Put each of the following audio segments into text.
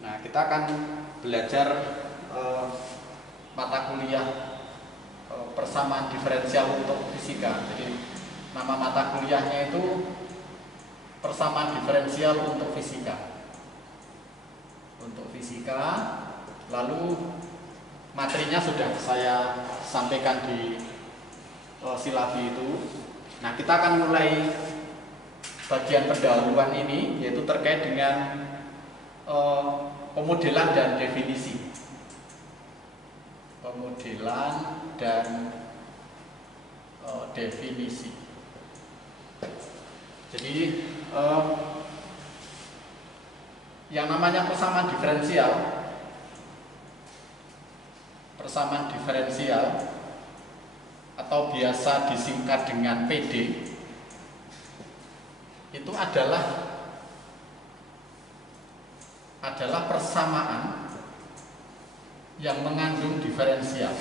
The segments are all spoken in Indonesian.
Nah, kita akan belajar mata kuliah persamaan diferensial untuk fisika. Jadi nama mata kuliahnya itu persamaan diferensial untuk fisika. Untuk fisika, lalu materinya sudah saya sampaikan di silabi itu. Nah, kita akan mulai bagian pendahuluan ini, yaitu terkait dengan pemodelan dan definisi. Pemodelan dan definisi. Jadi yang namanya persamaan diferensial atau biasa disingkat dengan PD itu adalah persamaan yang mengandung diferensial.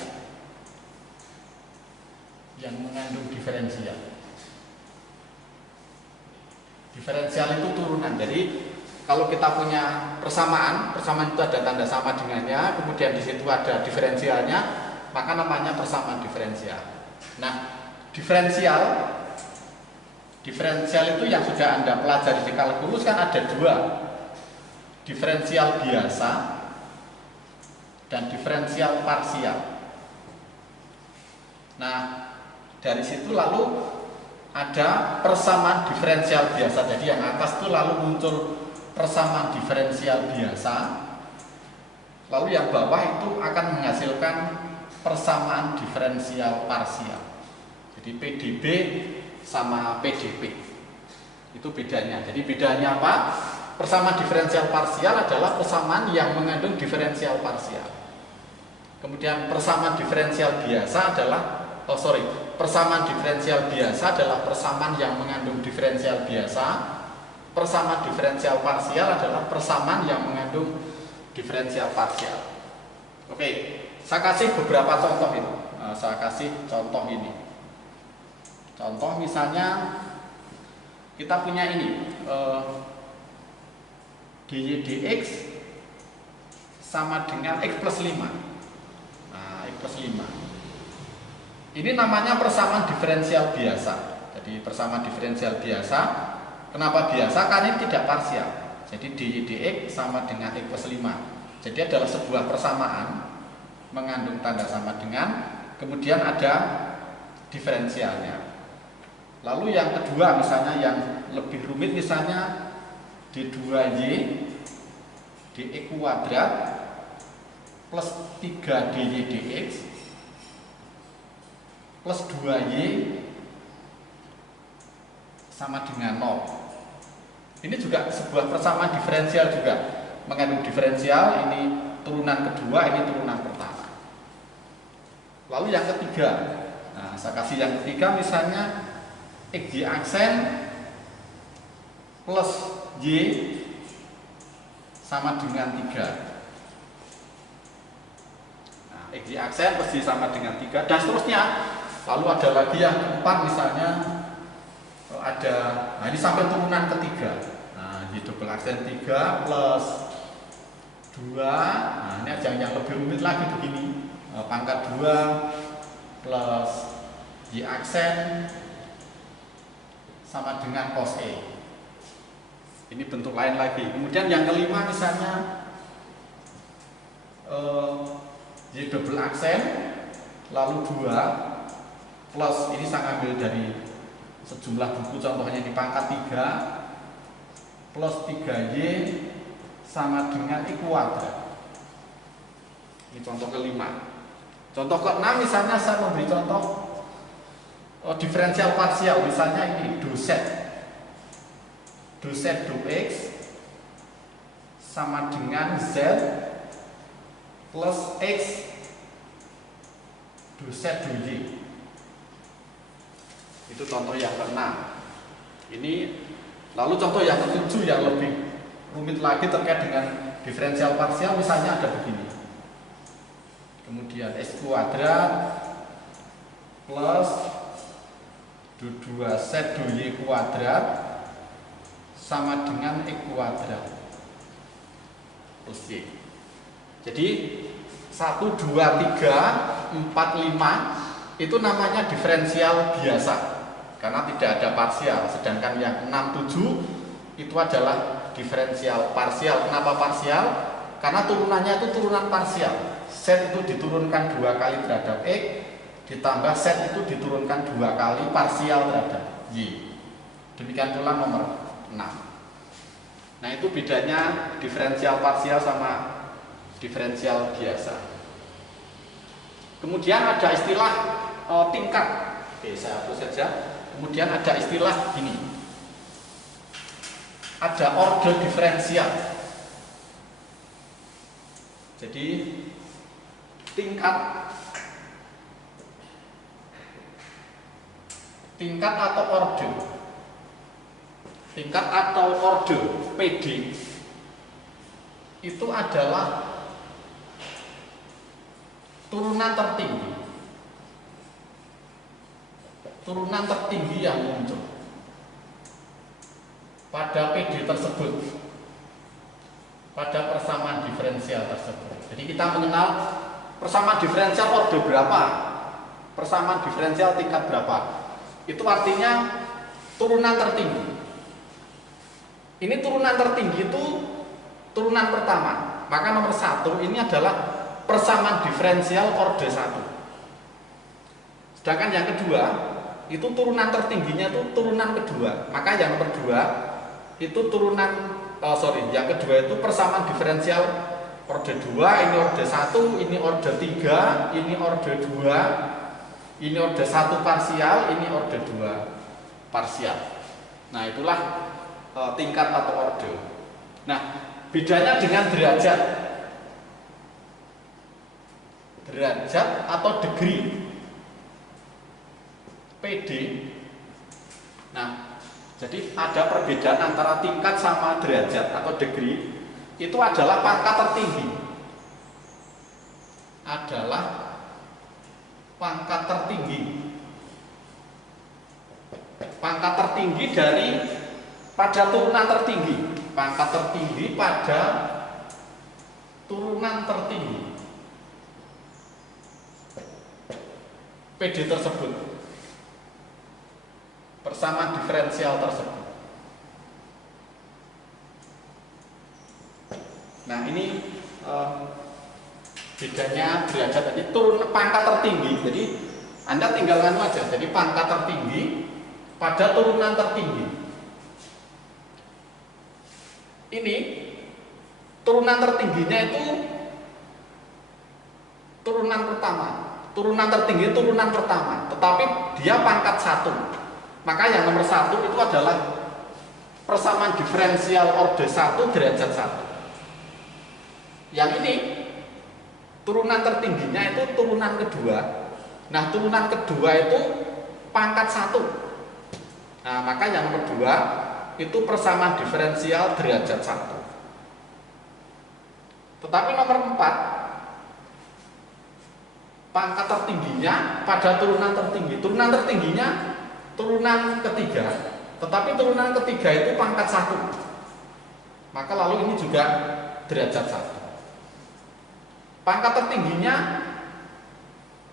Diferensial itu turunan. Jadi kalau kita punya persamaan itu ada tanda sama dengannya, kemudian di situ ada diferensialnya, maka namanya persamaan diferensial. Nah, diferensial itu yang sudah Anda pelajari di kalkulus kan ada dua. Diferensial biasa dan diferensial parsial. Nah, dari situ lalu ada persamaan diferensial biasa. Jadi yang atas itu lalu muncul persamaan diferensial biasa. Lalu yang bawah itu akan menghasilkan persamaan diferensial parsial. Jadi PDB sama PDP. Itu bedanya. Jadi bedanya apa? Persamaan diferensial parsial adalah persamaan yang mengandung diferensial parsial. Kemudian persamaan diferensial biasa adalah persamaan diferensial biasa adalah persamaan yang mengandung diferensial biasa. Persamaan diferensial parsial adalah persamaan yang mengandung diferensial parsial. Oke, saya kasih beberapa contoh itu. Saya kasih contoh ini. Contoh misalnya kita punya ini dy dx sama dengan x plus 5. Nah, x plus 5. Ini namanya persamaan diferensial biasa. Jadi persamaan diferensial biasa. Kenapa biasa? Karena ini tidak parsial. Jadi dy dx sama dengan x plus 5. Jadi adalah sebuah persamaan mengandung tanda sama dengan, kemudian ada diferensialnya. Lalu yang kedua misalnya yang lebih rumit misalnya d2y dx kuadrat plus 3 dy dx plus 2y sama dengan 0. Ini juga sebuah persamaan diferensial juga, mengandung diferensial, ini turunan kedua, ini turunan pertama. Lalu yang ketiga, nah saya kasih yang ketiga misalnya xy aksen plus y sama dengan 3. Nah, xy aksen plus y sama dengan 3 dan seterusnya. Lalu ada lagi yang keempat misalnya ada, nah ini sampai turunan ketiga. Nah, y double aksen 3 plus 2. Nah, ini ada yang lebih rumit lagi begini. Pangkat 2 plus y aksen sama dengan cos E. Ini bentuk lain lagi. Kemudian yang kelima misalnya y double aksen lalu 2 plus, ini saya ambil dari sejumlah buku, contohnya di pangkat 3 plus 3y sama dengan x kuadrat. Ini contoh kelima. Contoh keenam misalnya saya memberi contoh diferensial parsial, misalnya ini do z do x sama dengan z plus x do z do y. Itu contoh yang keenam. Ini lalu contoh yang ketujuh yang lebih rumit lagi terkait dengan diferensial parsial, misalnya ada begini. Kemudian x kuadrat plus do 2z do y kuadrat sama dengan x kuadrat plus Y. Jadi 1, 2, 3, 4, 5 itu namanya diferensial biasa karena tidak ada parsial. Sedangkan yang 6, 7 itu adalah diferensial parsial. Kenapa parsial? Karena turunannya itu turunan parsial. Z itu diturunkan 2 kali terhadap X, ditambah Z itu diturunkan 2 kali parsial terhadap Y. Demikian pula nomor 6. Nah, itu bedanya diferensial parsial sama diferensial biasa. Kemudian ada istilah tingkat. Oke, saya hapus saja. Kemudian ada istilah ini. Ada order diferensial. Jadi tingkat atau order. Tingkat atau order PD itu adalah turunan tertinggi. Turunan tertinggi yang muncul pada PD tersebut, pada persamaan diferensial tersebut. Jadi kita mengenal persamaan diferensial order berapa, persamaan diferensial tingkat berapa. Itu artinya turunan tertinggi. Ini turunan tertinggi itu turunan pertama. Maka nomor 1 ini adalah persamaan diferensial order 1. Sedangkan yang kedua itu turunan tertingginya itu turunan kedua. Maka yang nomor 2 itu yang kedua itu persamaan diferensial order 2, ini order 1, ini order 3, ini order 2, ini order 1 parsial, ini order 2 parsial. Nah, itulah tingkat atau order. Nah, bedanya dengan derajat. Derajat atau degree PD. Nah, jadi ada perbedaan antara tingkat sama derajat atau degree. Itu adalah pangkat tertinggi. Adalah pangkat tertinggi. Pangkat tertinggi dari pada turunan tertinggi. Pangkat tertinggi pada turunan tertinggi PD tersebut, persamaan diferensial tersebut. Nah, ini bedanya derajat tadi turun pangkat tertinggi. Jadi Anda tinggal anu aja. Jadi pangkat tertinggi pada turunan tertinggi. Ini turunan tertingginya itu turunan pertama. Turunan tertinggi turunan pertama, tetapi dia pangkat 1. Maka yang nomor 1 itu adalah persamaan diferensial order 1 derajat 1. Yang ini turunan tertingginya itu turunan kedua. Nah, turunan kedua itu pangkat 1. Nah, maka yang nomor 2 itu persamaan diferensial derajat 1. Tetapi nomor 4 pangkat tertingginya pada turunan tertinggi. Turunan tertingginya turunan ketiga, tetapi turunan ketiga itu pangkat 1. Maka lalu ini juga derajat 1. Pangkat tertingginya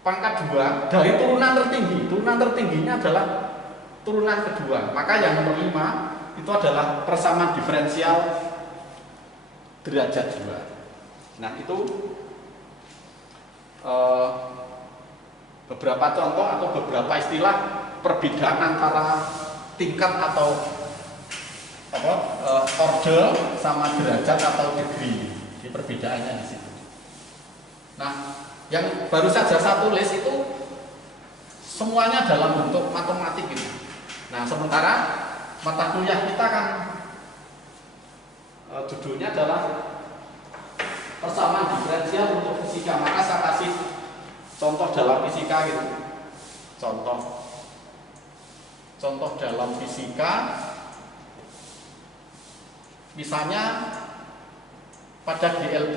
pangkat 2 dari turunan tertinggi. Turunan tertingginya adalah turunan kedua. Maka yang nomor 5 itu adalah persamaan diferensial derajat 2. Nah, itu beberapa contoh atau beberapa istilah perbedaan antara tingkat atau order sama derajat atau degree. Di perbedaannya di situ. Nah, yang baru saja saya tulis itu semuanya dalam bentuk matematik gitu. Nah, sementara mata kuliah kita kan judulnya adalah persamaan diferensial untuk fisika. Maka saya kasih contoh dalam fisika gitu. Contoh dalam fisika, misalnya pada GLBB.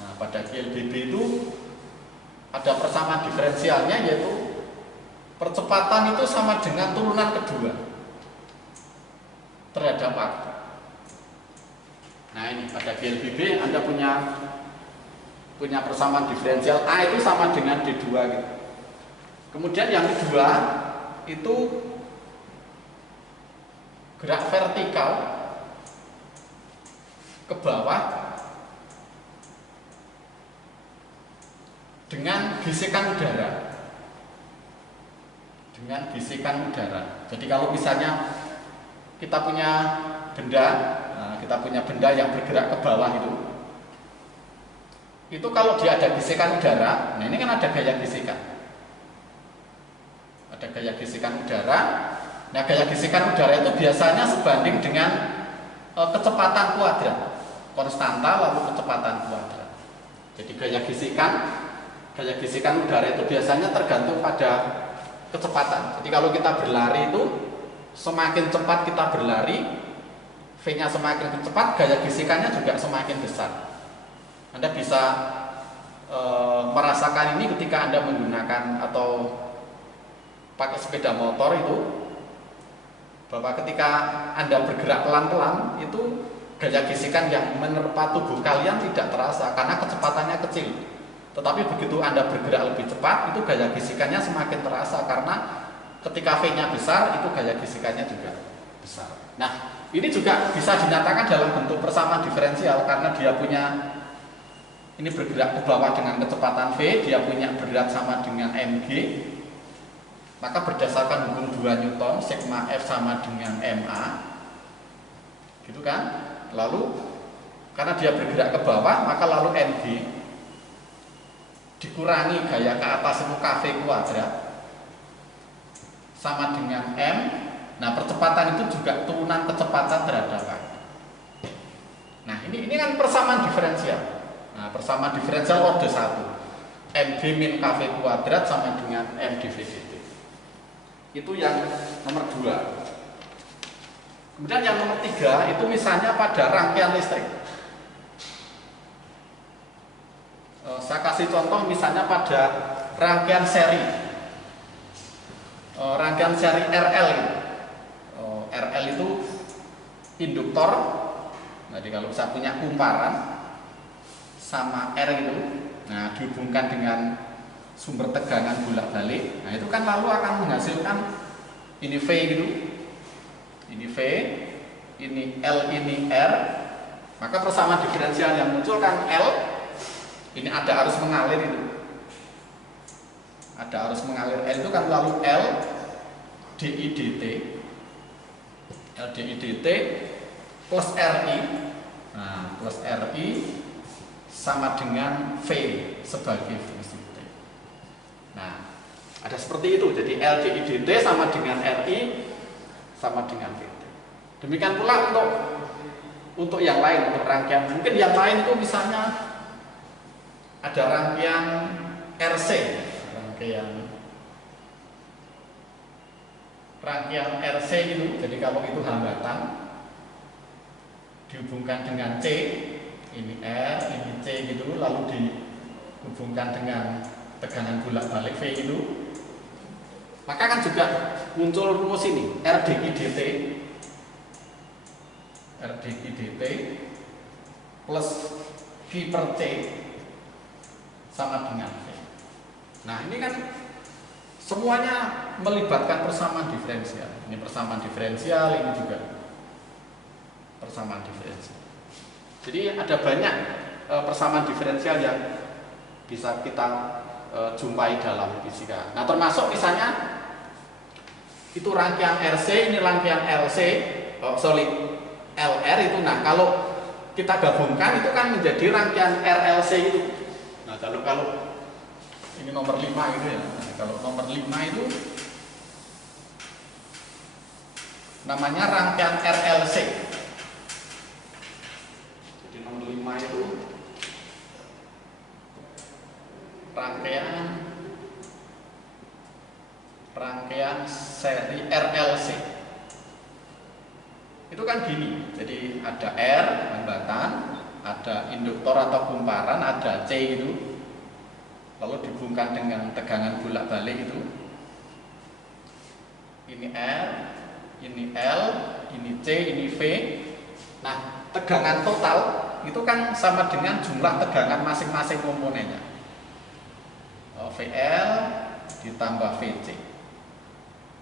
Nah, pada GLBB itu ada persamaan diferensialnya, yaitu percepatan itu sama dengan turunan kedua terhadap waktu. Nah ini pada GLBB Anda punya persamaan diferensial A itu sama dengan D2 gitu. Kemudian yang kedua itu gerak vertikal ke bawah dengan gesekan udara. Jadi kalau misalnya kita punya benda yang bergerak ke bawah itu kalau dia ada gesekan udara, nah ini kan ada gaya gesekan. Ada gaya gesekan udara. Nah, gaya gesekan udara itu biasanya sebanding dengan kecepatan kuadrat. Konstanta lalu kecepatan kuadrat. Jadi gaya gesekan udara itu biasanya tergantung pada kecepatan. Jadi kalau kita berlari itu semakin cepat kita berlari, V-nya semakin cepat, gaya gesekannya juga semakin besar. Anda bisa merasakan ini ketika Anda menggunakan atau pakai sepeda motor itu, bahwa ketika Anda bergerak pelan-pelan itu gaya gesekan yang menerpa tubuh kalian tidak terasa karena kecepatannya kecil. Tetapi begitu Anda bergerak lebih cepat, itu gaya gesekannya semakin terasa karena ketika V-nya besar, itu gaya gesekannya juga besar. Nah, ini juga bisa dinyatakan dalam bentuk persamaan diferensial karena dia punya ini bergerak ke bawah dengan kecepatan V, dia punya berat sama dengan mg. Maka berdasarkan hukum 2 Newton, sigma F sama dengan ma. Gitu kan? Lalu karena dia bergerak ke bawah, maka lalu mg dikurangi gaya ke atas itu kv kuadrat sama dengan m. Nah, percepatan itu juga turunan kecepatan terhadap waktu. Nah, ini kan persamaan diferensial. Nah, persamaan diferensial orde 1. mg min kv kuadrat sama dengan m dv dt. Itu yang nomor 2. Kemudian yang nomor 3 itu misalnya pada rangkaian listrik. Saya kasih contoh misalnya pada rangkaian seri. Rangkaian seri RL itu. RL itu induktor. Jadi kalau saya punya kumparan sama R itu, nah dihubungkan dengan sumber tegangan bolak-balik, nah itu kan lalu akan menghasilkan ini V gitu, ini V, ini L, ini R. Maka persamaan diferensial yang muncul kan L, ini ada arus mengalir itu, ada arus mengalir L itu kan lalu L dI dt, L dI dt plus RI, nah plus RI sama dengan V sebagai fungsi T. Nah, ada seperti itu. Jadi L dI dt sama dengan RI sama dengan VT. Demikian pula untuk yang lain, untuk rangkaian. Mungkin yang lain itu misalnya ada rangkaian RC, rangkaian RC itu. Jadi kalau itu hambatan dihubungkan dengan C, ini R, ini C gitu, lalu dihubungkan dengan tegangan bolak-balik V itu, maka kan juga muncul rumus ini R dI dt plus Q per C sama dengan V. Nah ini kan semuanya melibatkan persamaan diferensial. Ini persamaan diferensial, ini juga persamaan diferensial. Jadi ada banyak persamaan diferensial yang bisa kita jumpai dalam fisika. Nah, termasuk misalnya itu rangkaian RC, ini rangkaian LC, LR itu. Nah, kalau kita gabungkan itu kan menjadi rangkaian RLC itu. Nah, kalau ini nomor 5 gitu ya. Nah, kalau nomor 5 itu namanya rangkaian RLC. Nomor 5 itu rangkaian seri RLC. Itu kan gini. Jadi ada R hambatan, ada induktor atau kumparan, ada C itu. Lalu dihubungkan dengan tegangan bolak-balik itu. Ini R, ini L, ini C, ini V. Nah, tegangan total itu kan sama dengan jumlah tegangan masing-masing komponennya. VL ditambah VC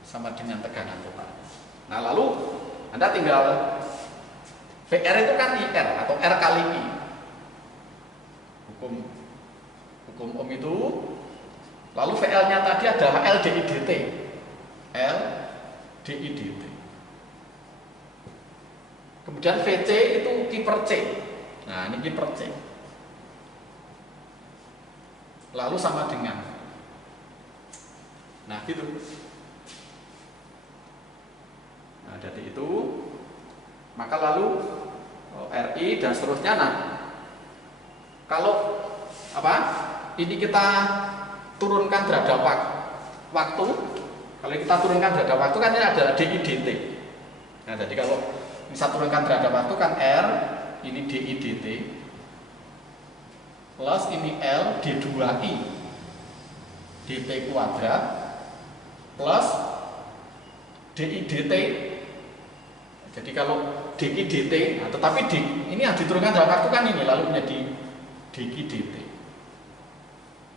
sama dengan tegangan total. Nah, lalu Anda tinggal VR itu kan IR atau R kali I. Hukum Ohm itu. Lalu VL-nya tadi adalah L dI dt. L dI dt. Kemudian VC itu Q per C. Nah, ini Q per C. Lalu sama dengan. Nah, gitu. Nah, dari itu maka lalu RI dan seterusnya. Nah, kalau apa? Ini kita turunkan terhadap waktu. Kalau kita turunkan terhadap waktu kan ini adalah dI dt. Nah, jadi kalau bisa turunkan terhadap waktu kan R, ini dI dt plus ini L d2i dt kuadrat plus dI dt. Jadi kalau dI dt, nah, tetapi ini yang diturunkan dalam waktu kan ini, lalu menjadi dI dt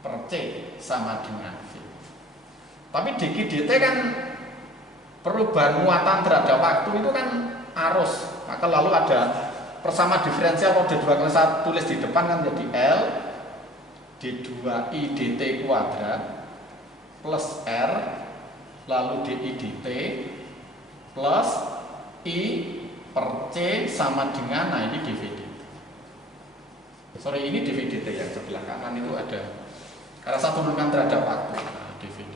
per C sama dengan V. Tapi dI dt kan perubahan muatan terhadap waktu itu kan arus, maka lalu ada persamaan diferensial orde 2 kalau saya tulis di depan kan menjadi L d2i dt kuadrat plus R lalu dI dt plus I per C sama dengan, nah ini dV dt. Sorry, ini dV dt yang sebelah kanan itu ada, karena saya turunkan terhadap waktu, nah, dV dt.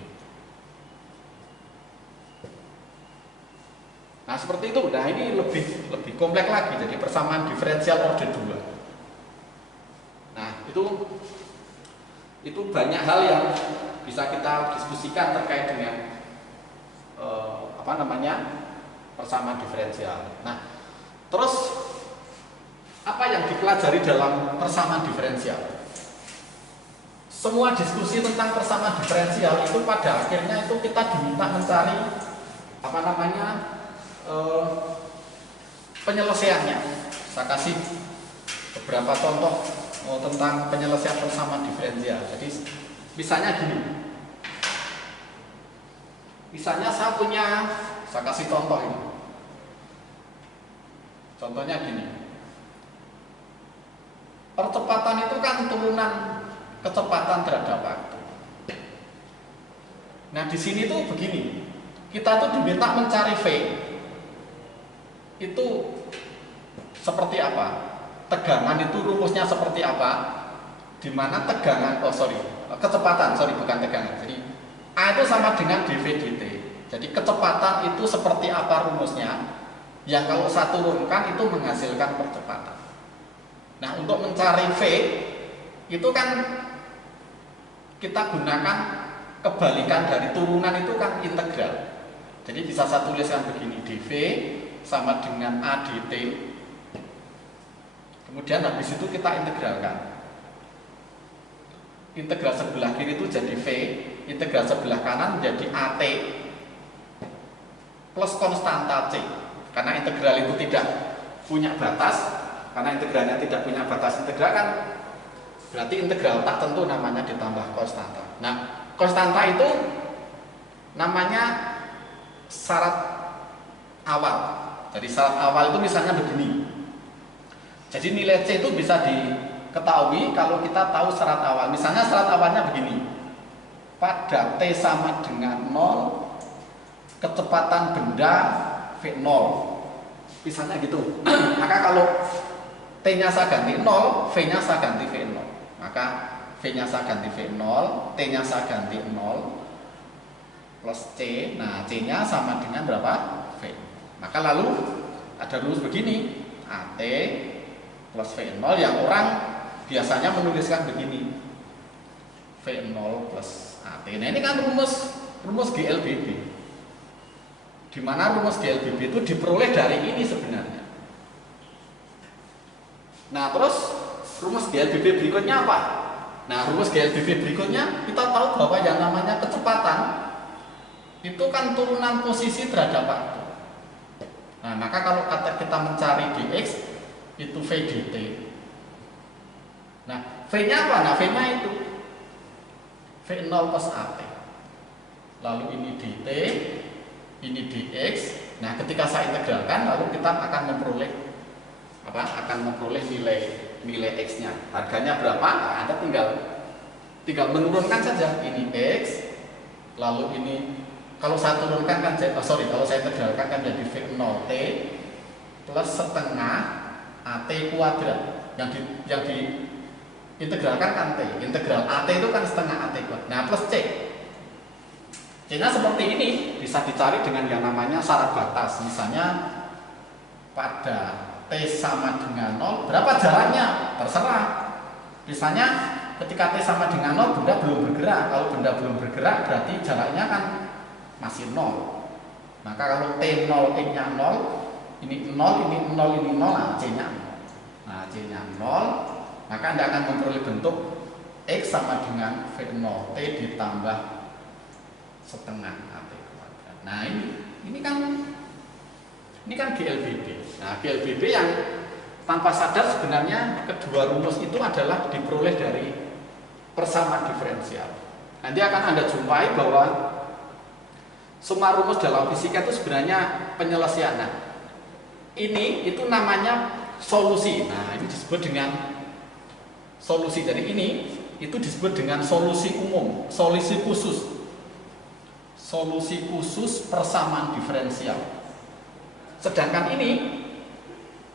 Nah, seperti itu. Nah, ini lebih kompleks lagi, jadi persamaan diferensial orde 2. Nah, itu banyak hal yang bisa kita diskusikan terkait dengan persamaan diferensial. Nah, terus apa yang dipelajari dalam persamaan diferensial? Semua diskusi tentang persamaan diferensial itu pada akhirnya itu kita diminta mencari penyelesaiannya. Saya kasih beberapa contoh tentang penyelesaian persamaan diferensial. Jadi misalnya gini. Misalnya saya kasih contoh ini. Contohnya gini. Percepatan itu kan turunan kecepatan terhadap waktu. Nah, di sini tuh begini. Kita tuh diminta mencari V. Itu seperti apa? Tegangan itu rumusnya seperti apa? Di mana kecepatan, bukan tegangan. Jadi A itu sama dengan dV dt. Jadi kecepatan itu seperti apa rumusnya? Yang kalau saya turunkan itu menghasilkan percepatan. Nah, untuk mencari V itu kan kita gunakan kebalikan dari turunan itu kan integral. Jadi bisa saya tuliskan begini, dV sama dengan A dt. Kemudian habis itu kita integralkan. Integral sebelah kiri itu jadi V, integral sebelah kanan menjadi AT plus konstanta C. Karena integral itu tidak punya batas, karena integralnya tidak punya batas integral kan berarti integral tak tentu namanya ditambah konstanta. Nah, konstanta itu namanya syarat awal. Jadi syarat awal itu misalnya begini. Jadi nilai C itu bisa diketahui kalau kita tahu syarat awal. Misalnya syarat awalnya begini. Pada T sama dengan 0, kecepatan benda V0. Misalnya gitu. Maka kalau T-nya saya ganti 0, V-nya saya ganti V0. Maka V-nya saya ganti V0, T-nya saya ganti 0 plus C. Nah, C-nya sama dengan berapa? V. Maka lalu ada rumus begini, AT plus V0 yang orang biasanya menuliskan begini, V0 plus AT. Nah, ini kan rumus GLBB. Di mana rumus GLBB itu diperoleh dari ini sebenarnya. Nah, terus rumus GLBB berikutnya apa? Nah, rumus GLBB berikutnya kita tahu bahwa yang namanya kecepatan itu kan turunan posisi terhadap waktu. Nah, maka kalau kita mencari dx, itu V dt. Nah, V-nya apa? Nah, V-nya itu V0 plus AT. Lalu ini dt, ini dx. Nah, ketika saya integralkan, lalu kita akan memperoleh apa? Akan memperoleh nilai x-nya. Harganya berapa? Nah, Anda tinggal menurunkan saja. Ini x, lalu ini kalau saya turunkan kan kalau saya integralkan kan jadi V0t plus setengah AT kuadrat. Yang diintegralkan kan T. Integral AT itu kan setengah AT kuadrat. Nah, plus C. C-nya seperti ini, bisa dicari dengan yang namanya syarat batas. Misalnya pada T sama dengan 0, berapa jaraknya? Terserah. Misalnya ketika T sama dengan 0, benda belum bergerak. Kalau benda belum bergerak, berarti jaraknya kan masih 0. Maka kalau T 0, X-nya 0, ini 0, ini 0, ini 0, nah C-nya 0. Nah, C-nya 0, maka Anda akan memperoleh bentuk X sama dengan V0T ditambah setengah AT kuadrat. Nah, ini kan GLBB. Nah, GLBB yang tanpa sadar sebenarnya kedua rumus itu adalah diperoleh dari persamaan diferensial. Nanti akan Anda jumpai bahwa semua rumus dalam fisika itu sebenarnya penyelesaian. Nah, itu namanya solusi. Nah, ini disebut dengan solusi. Dari ini itu disebut dengan solusi umum, solusi khusus. Solusi khusus persamaan diferensial. Sedangkan ini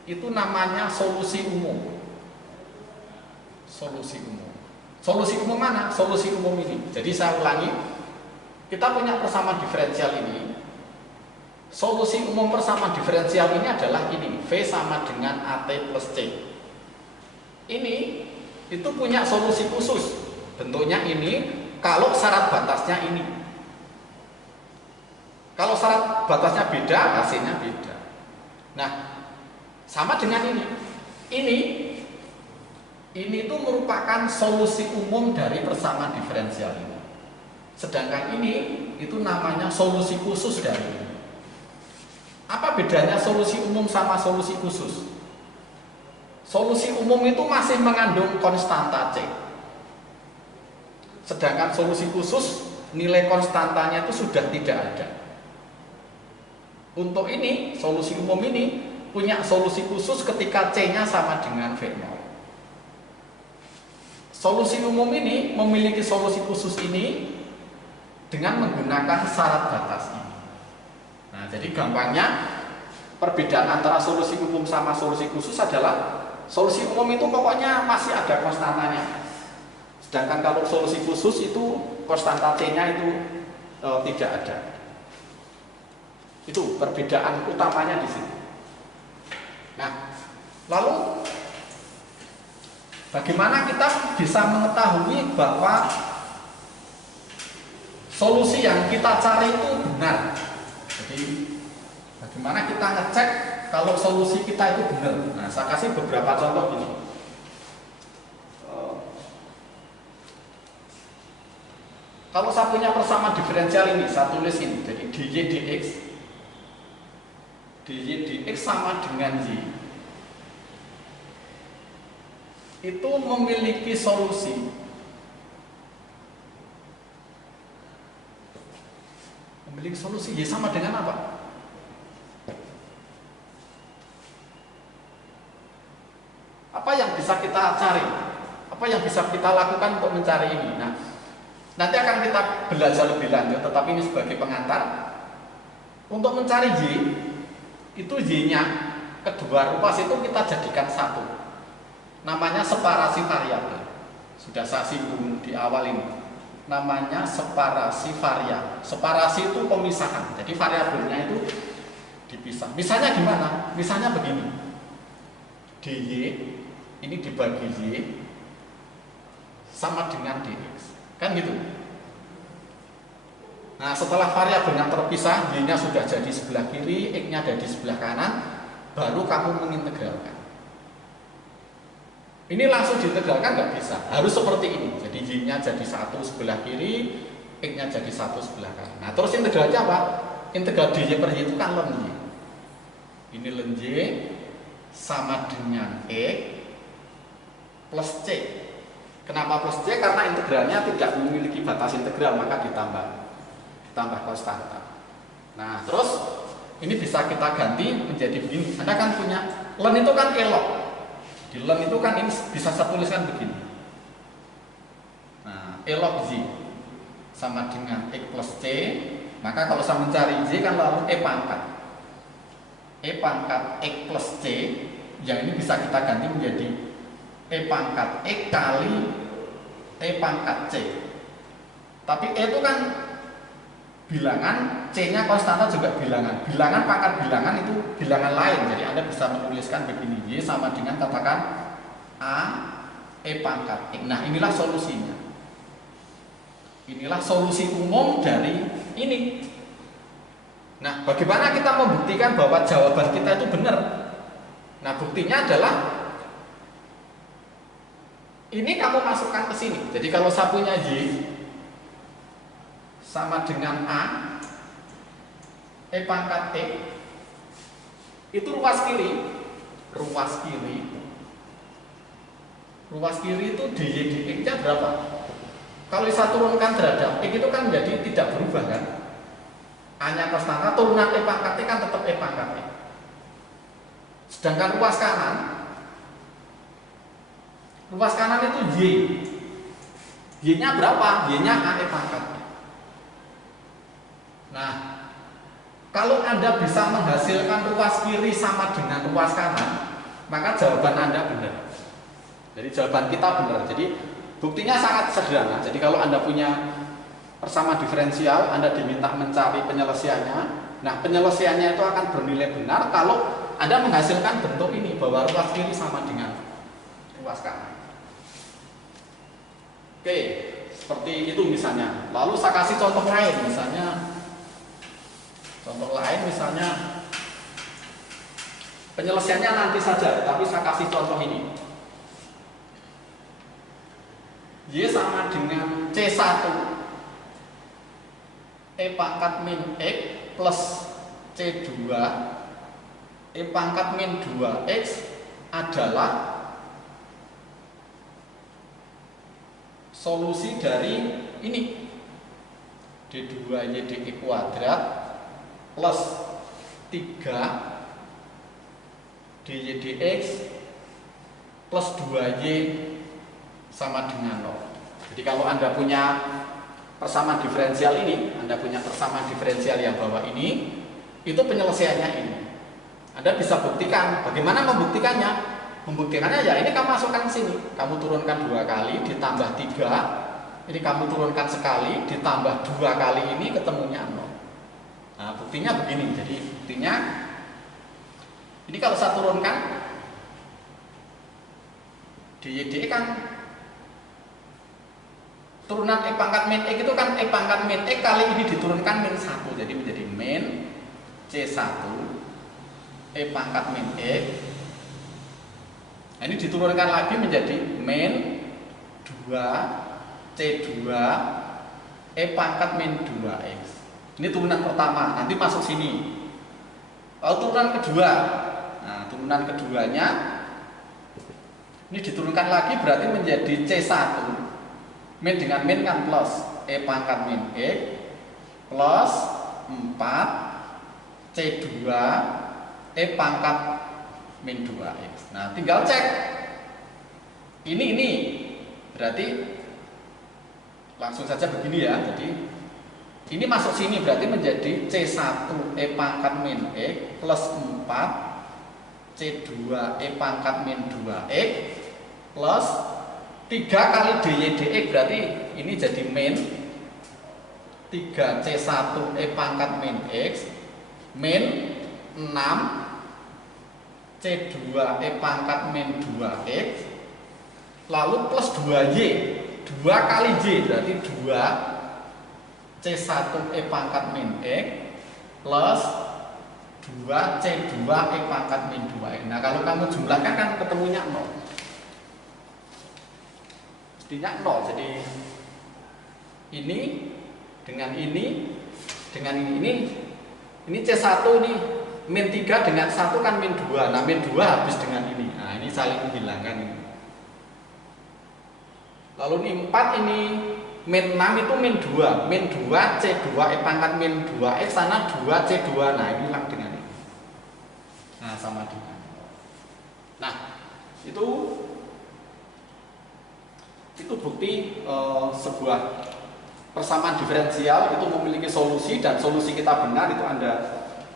itu namanya solusi umum. Solusi umum. Solusi umum mana? Solusi umum ini. Jadi saya ulangi, kita punya persamaan diferensial ini. Solusi umum persamaan diferensial ini adalah ini, V sama dengan AT plus C. Ini itu punya solusi khusus. Bentuknya ini kalau syarat batasnya ini. Kalau syarat batasnya beda, hasilnya beda. Nah, sama dengan ini. Ini itu merupakan solusi umum dari persamaan diferensial ini. Sedangkan ini itu namanya solusi khusus dari ini. Apa bedanya solusi umum sama solusi khusus? Solusi umum itu masih mengandung konstanta C. Sedangkan solusi khusus nilai konstantanya itu sudah tidak ada. Untuk ini, solusi umum ini punya solusi khusus ketika C-nya sama dengan V0. Solusi umum ini memiliki solusi khusus ini dengan menggunakan syarat batas ini. Nah, jadi gampangnya perbedaan antara solusi umum sama solusi khusus adalah solusi umum itu pokoknya masih ada konstantanya. Sedangkan kalau solusi khusus itu konstanta C-nya itu tidak ada. Itu perbedaan utamanya di sini. Nah, lalu bagaimana kita bisa mengetahui bahwa solusi yang kita cari itu benar? Jadi bagaimana kita ngecek kalau solusi kita itu benar? Nah, saya kasih beberapa contoh ini. Kalau saya punya persamaan diferensial ini, saya tulis ini, jadi dy dx sama dengan y. Itu memiliki solusi. Memiliki solusi y sama dengan apa? Apa yang bisa kita cari? Apa yang bisa kita lakukan untuk mencari ini? Nah, nanti akan kita belajar lebih lanjut, tetapi ini sebagai pengantar. Untuk mencari y, itu y-nya kedua ruas itu kita jadikan satu. Namanya separasi variabel. Sudah saya singgung di awal ini. Namanya separasi variabel. Separasi itu pemisahan. Jadi variabelnya itu dipisah. Misalnya gimana? Misalnya begini. dy ini dibagi y sama dengan dx. Kan gitu. Nah, setelah variabelnya terpisah, y-nya sudah jadi sebelah kiri, x-nya ada di sebelah kanan, baru kamu mengintegralkan. Ini langsung diintegralkan nggak bisa, harus seperti ini. Jadi y-nya jadi satu sebelah kiri, x-nya jadi satu sebelah kanan. Nah, terus integralnya apa? Integral dy per y itu kan ln y. Ini ln y, sama dengan X plus C. Kenapa plus C? Karena integralnya tidak memiliki batas integral, maka ditambah konstanta. Nah, terus ini bisa kita ganti menjadi begini. Anda kan punya len itu kan elok. Di len itu kan ini bisa saya tuliskan begini. Nah, elok Z sama dengan X plus C. Maka kalau saya mencari Z kan lalu E pangkat X plus C, yang ini bisa kita ganti menjadi E pangkat X kali E pangkat C. Tapi E itu kan bilangan, C-nya konstanta juga bilangan. Bilangan pangkat bilangan itu bilangan lain. Jadi Anda bisa menuliskan begini, Y sama dengan katakan A E pangkat X. Nah, inilah solusinya. Inilah solusi umum dari ini. Nah, bagaimana kita membuktikan bahwa jawaban kita itu benar? Nah, buktinya adalah ini kamu masukkan ke sini. Jadi kalau saya punya Y sama dengan A E pangkat X, itu ruas kiri itu dy dx nya berapa? Kalau saya turunkan terhadap X itu kan menjadi tidak berubah kan? A-nya konstanta, turunan E pangkat X kan tetap E pangkat X. Sedangkan ruas kanan itu Y. Y-nya berapa? Y-nya A E pangkat X. Nah, kalau Anda bisa menghasilkan ruas kiri sama dengan ruas kanan, maka jawaban Anda benar. Jadi jawaban kita benar. Jadi buktinya sangat sederhana. Jadi kalau Anda punya persamaan diferensial, Anda diminta mencari penyelesaiannya. Nah, penyelesaiannya itu akan bernilai benar kalau Anda menghasilkan bentuk ini, bahwa ruas kiri sama dengan ruas kanan. Oke, seperti itu misalnya. Lalu saya kasih contoh lain, misalnya penyelesaiannya nanti saja, tapi saya kasih contoh ini. Y sama dengan C1 E pangkat min X plus C2 E pangkat min 2X adalah solusi dari ini, D2Y dx kuadrat plus 3 dy dx plus 2y sama dengan 0. Jadi kalau Anda punya persamaan diferensial ini, Anda punya persamaan diferensial yang bawah ini, itu penyelesaiannya ini. Anda bisa buktikan. Bagaimana membuktikannya? Membuktikannya ya ini kamu masukkan ke sini. Kamu turunkan 2 kali ditambah 3. Ini kamu turunkan sekali ditambah 2 kali ini ketemunya 0. Nah, buktinya begini. Jadi buktinya ini kalau saya turunkan dy dx kan turunan E pangkat min X itu kan E pangkat min X kali ini diturunkan min 1. Jadi menjadi min C1 E pangkat min X. Nah, ini diturunkan lagi menjadi min 2 C2 E pangkat min 2X. Ini turunan pertama, nanti masuk sini. Lalu turunan kedua. Nah, turunan keduanya ini diturunkan lagi berarti menjadi C1. Min dengan min kan plus E pangkat min X plus 4 C2 E pangkat min 2X. Nah, tinggal cek. Ini berarti langsung saja begini ya. Jadi ini masuk sini berarti menjadi C1 E pangkat min X plus 4 C2 E pangkat min 2X plus 3 kali dy dx berarti ini jadi min 3 C1 E pangkat min X min 6 C2 E pangkat min 2X lalu plus 2y 2 kali y berarti 2 C1 E pangkat min X plus 2 C2 E pangkat min 2X. Nah, kalau kamu jumlahkan kan ketemunya 0. Mestinya 0. Jadi ini dengan ini dengan ini C1 ini min 3 dengan 1 kan min 2. Nah, min 2 habis dengan ini. Nah, ini saling menghilangkan ini. Lalu ini 4 ini min 6 itu min 2. Min 2 C2 E pangkat min 2X sana 2 C2. Nah, ini hilang dengan ini. Nah, sama dengan. Nah, itu bukti sebuah persamaan diferensial itu memiliki solusi dan solusi kita benar, itu Anda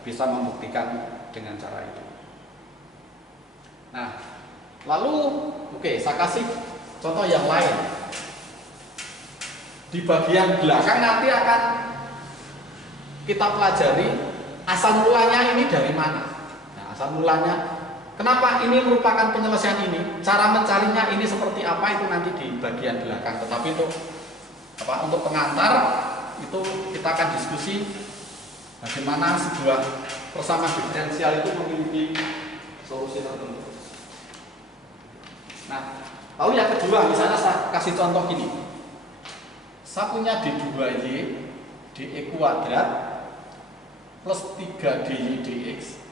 bisa membuktikan dengan cara itu. Nah, lalu saya kasih contoh yang lain. Di bagian belakang nanti akan kita pelajari asal mulanya ini dari mana. Nah, asal mulanya kenapa ini merupakan penyelesaian ini, cara mencarinya ini seperti apa, itu nanti di bagian belakang. Tetapi untuk pengantar itu kita akan diskusi bagaimana sebuah persamaan diferensial itu memiliki solusi tertentu. Nah, lalu yang kedua, misalnya saya kasih contoh gini. Saya punya D2Y dE kuadrat plus 3DY dx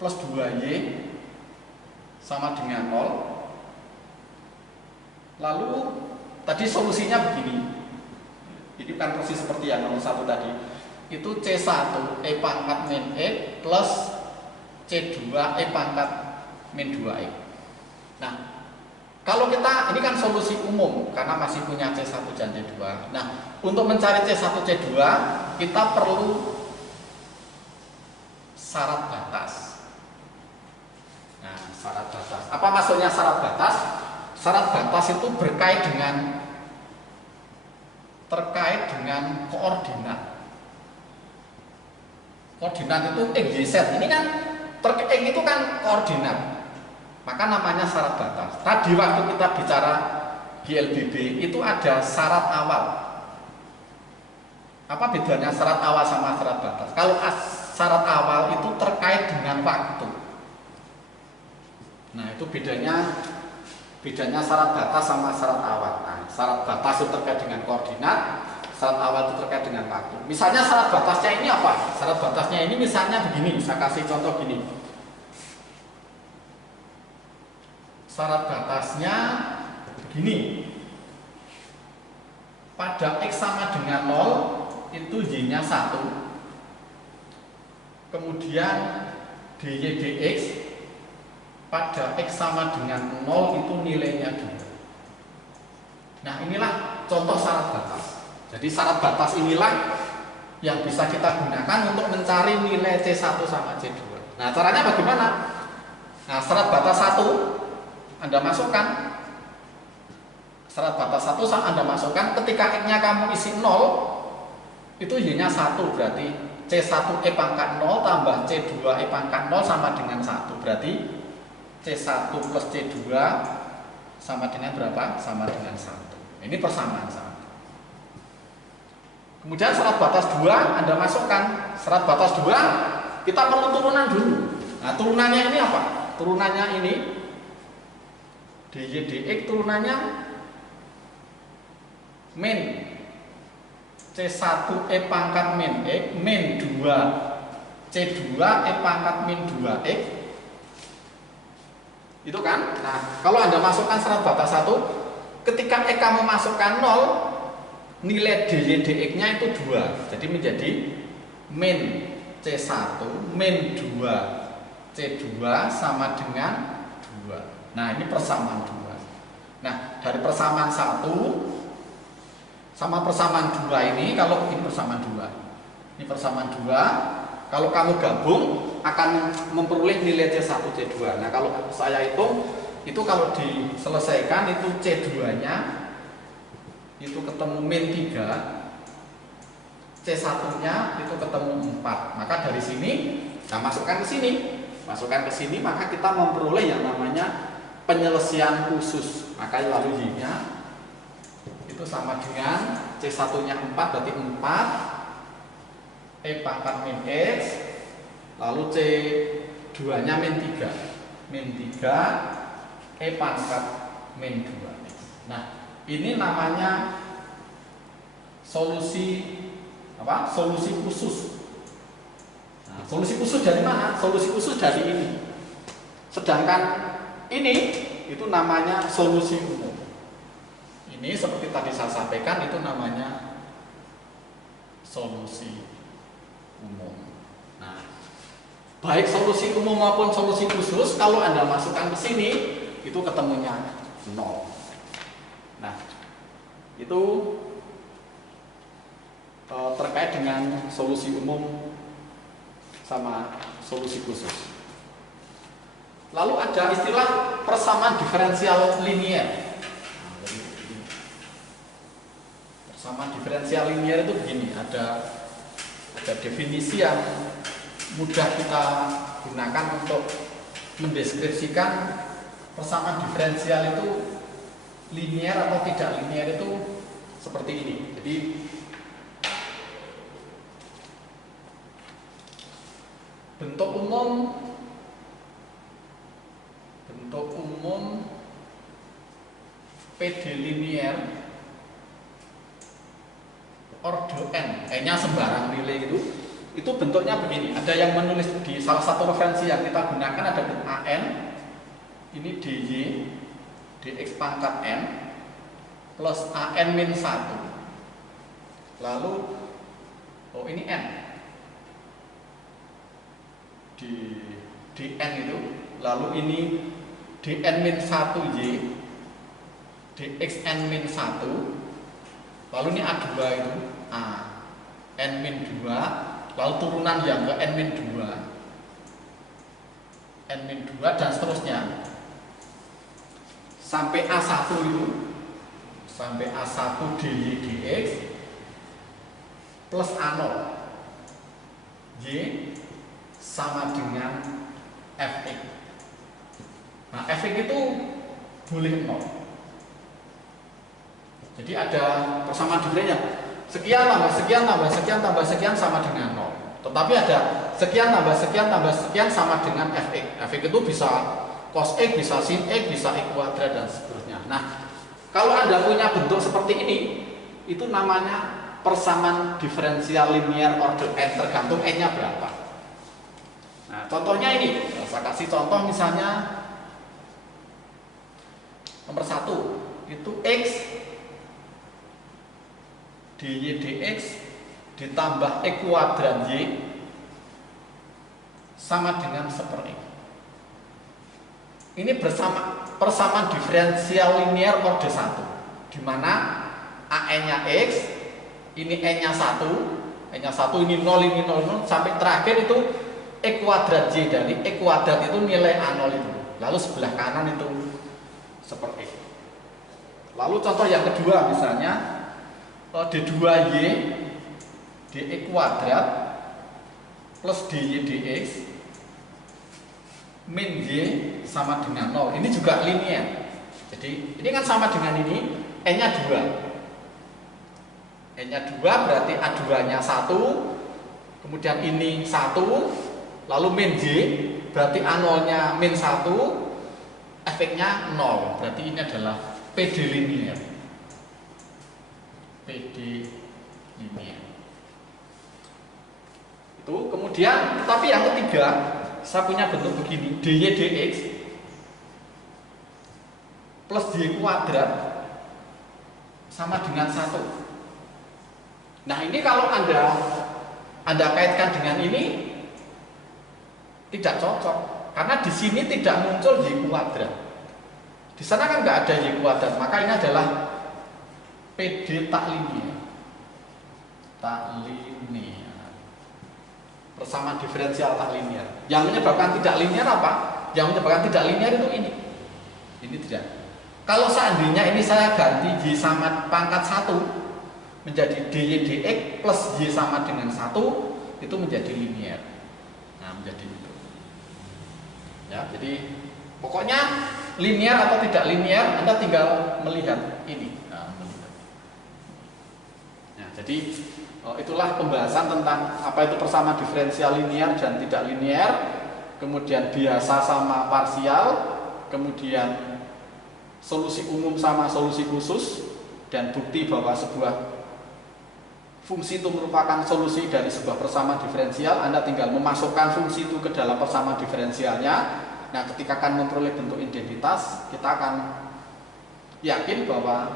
plus 2Y sama dengan 0. Lalu tadi solusinya begini. Ini kan persis seperti yang nomor 1 tadi. Itu C1 E pangkat min X plus C2 E pangkat min 2X. Nah, kalau kita, ini kan solusi umum karena masih punya C1 dan C2. Nah, untuk mencari C1 C2 kita perlu syarat batas. Nah, syarat batas. Apa maksudnya syarat batas? Syarat batas itu terkait dengan koordinat. Koordinat itu X, Y, Z. Ini kan X itu kan koordinat. Maka namanya syarat batas. Tadi waktu kita bicara GLBB itu ada syarat awal. Apa bedanya syarat awal sama syarat batas? Kalau syarat awal itu terkait dengan waktu. Nah, itu bedanya syarat batas sama syarat awal. Nah, syarat batas itu terkait dengan koordinat, syarat awal itu terkait dengan waktu. Misalnya syarat batasnya ini apa? Syarat batasnya ini misalnya begini, saya kasih contoh gini. Syarat batasnya begini. Pada X sama dengan 0 itu Y-nya 1. Kemudian DY dx pada X sama dengan 0 itu nilainya 2. Nah, inilah contoh syarat batas. Jadi syarat batas inilah yang bisa kita gunakan untuk mencari nilai C1 sama C2. Nah, caranya bagaimana? Nah, syarat batas 1 Anda masukkan. Syarat batas 1 Anda masukkan, ketika X-nya kamu isi 0, itu Y-nya 1, berarti C1 E pangkat 0 tambah C2 E pangkat 0 sama dengan 1. Berarti C1 plus C2 sama dengan berapa? Sama dengan 1. Ini persamaan sama. Kemudian syarat batas 2 Anda masukkan. Syarat batas 2 kita perlu turunan dulu. Nah, turunannya ini apa? Turunannya ini DY dx turunannya min C1 E pangkat min X min 2 C2 E pangkat min 2X. Itu kan? Nah, kalau Anda masukkan syarat batas 1, ketika X kamu masukkan 0, nilai DY dx-nya itu 2. Jadi menjadi min C1 min 2 C2 sama dengan 2. Nah, ini persamaan 2. Nah, dari persamaan 1 sama persamaan 2 ini, kalau ini persamaan 2. Ini persamaan 2, kalau kamu gabung akan memperoleh nilai C1 C2. Nah, kalau saya hitung itu kalau diselesaikan itu C2-nya itu ketemu min 3, C1-nya itu ketemu 4. Maka dari sini kita masukkan ke sini. Masukkan ke sini, maka kita memperoleh yang namanya penyelesaian khusus. Maka lalu Y-nya itu sama dengan C1-nya 4, berarti 4 E pangkat min X, lalu C2-nya min 3 E pangkat min 2X. Nah, ini namanya solusi apa? Solusi khusus. Nah, solusi khusus dari mana? Solusi khusus dari ini. Sedangkan ini itu namanya solusi umum. Ini seperti tadi saya sampaikan itu namanya solusi umum. Nah, baik solusi umum maupun solusi khusus kalau Anda masukkan ke sini itu ketemunya 0. Nah, itu terkait dengan solusi umum sama solusi khusus. Lalu ada istilah persamaan diferensial linier. Persamaan diferensial linier itu begini, ada definisi yang mudah kita gunakan untuk mendeskripsikan persamaan diferensial itu linier atau tidak linier itu seperti ini. Jadi bentuk umum PD linier ordo n-nya sembarang nilai itu bentuknya begini. Ada yang menulis di salah satu referensi yang kita gunakan ada AN, ini DY dx pangkat n plus AN min 1. Lalu ini n di dn itu, lalu ini dn min 1y dxn min 1, lalu ini A2 itu A n min 2, lalu turunan yang ke n min 2 dan seterusnya sampai A1 itu, sampai A1 dy dx plus A0 y sama dengan fx. Nah, fx itu boleh 0. Jadi ada persamaan diferensialnya sekian tambah sekian tambah sekian tambah sekian sama dengan 0. Tetapi ada sekian tambah sekian tambah sekian sama dengan fx. Fx itu bisa cos x, bisa sin x, bisa x kuadrat dan seterusnya. Nah, kalau Anda punya bentuk seperti ini, itu namanya persamaan diferensial linier order n, tergantung n-nya berapa. Nah, contohnya ini, saya kasih contoh misalnya nomor 1 itu x dy dx ditambah x kuadrat y sama dengan 1/x. Ini persamaan diferensial linier order 1, di mana AN-nya x, ini n-nya 1, ini 0, ini 0, 0 sampai terakhir itu x kuadrat y, dari x kuadrat itu nilai A0 itu. Lalu sebelah kanan itu 1/x. Lalu contoh yang kedua misalnya d2y dx kuadrat plus dy dx min y sama dengan 0. Ini juga linier. Jadi ini kan sama dengan ini, n-nya 2. N-nya 2 berarti A2-nya 1, kemudian ini 1, lalu min y berarti A0-nya min 1, efeknya 0. Berarti ini adalah PD linier. PD linier. Itu kemudian, tapi yang ketiga, saya punya bentuk begini, dy dx plus y kuadrat sama dengan 1. Nah, ini kalau Anda kaitkan dengan ini tidak cocok, karena di sini tidak muncul y kuadrat. Di sana kan nggak ada y kuadrat, maka ini adalah PD tak linier. Tak linier. Persamaan diferensial tak linier. Yang menyebabkan tidak linier apa? Yang menyebabkan tidak linier itu ini. Ini tidak. Kalau seandainya ini saya ganti y sama pangkat 1 menjadi dy dx plus y sama dengan 1, itu menjadi linier. Nah, menjadi itu. Ya, jadi pokoknya linier atau tidak linier, Anda tinggal melihat ini. Nah, melihat. Nah, jadi itulah pembahasan tentang apa itu persamaan diferensial linier dan tidak linier, kemudian biasa sama parsial, kemudian solusi umum sama solusi khusus, dan bukti bahwa sebuah fungsi itu merupakan solusi dari sebuah persamaan diferensial, Anda tinggal memasukkan fungsi itu ke dalam persamaan diferensialnya. Nah, ketika akan memperoleh bentuk identitas, kita akan yakin bahwa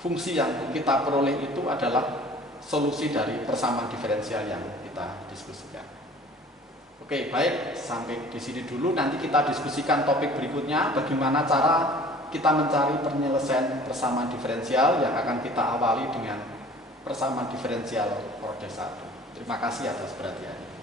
fungsi yang kita peroleh itu adalah solusi dari persamaan diferensial yang kita diskusikan. Oke, baik, sampai di sini dulu. Nanti kita diskusikan topik berikutnya, bagaimana cara kita mencari penyelesaian persamaan diferensial yang akan kita awali dengan persamaan diferensial order 1. Terima kasih atas perhatiannya.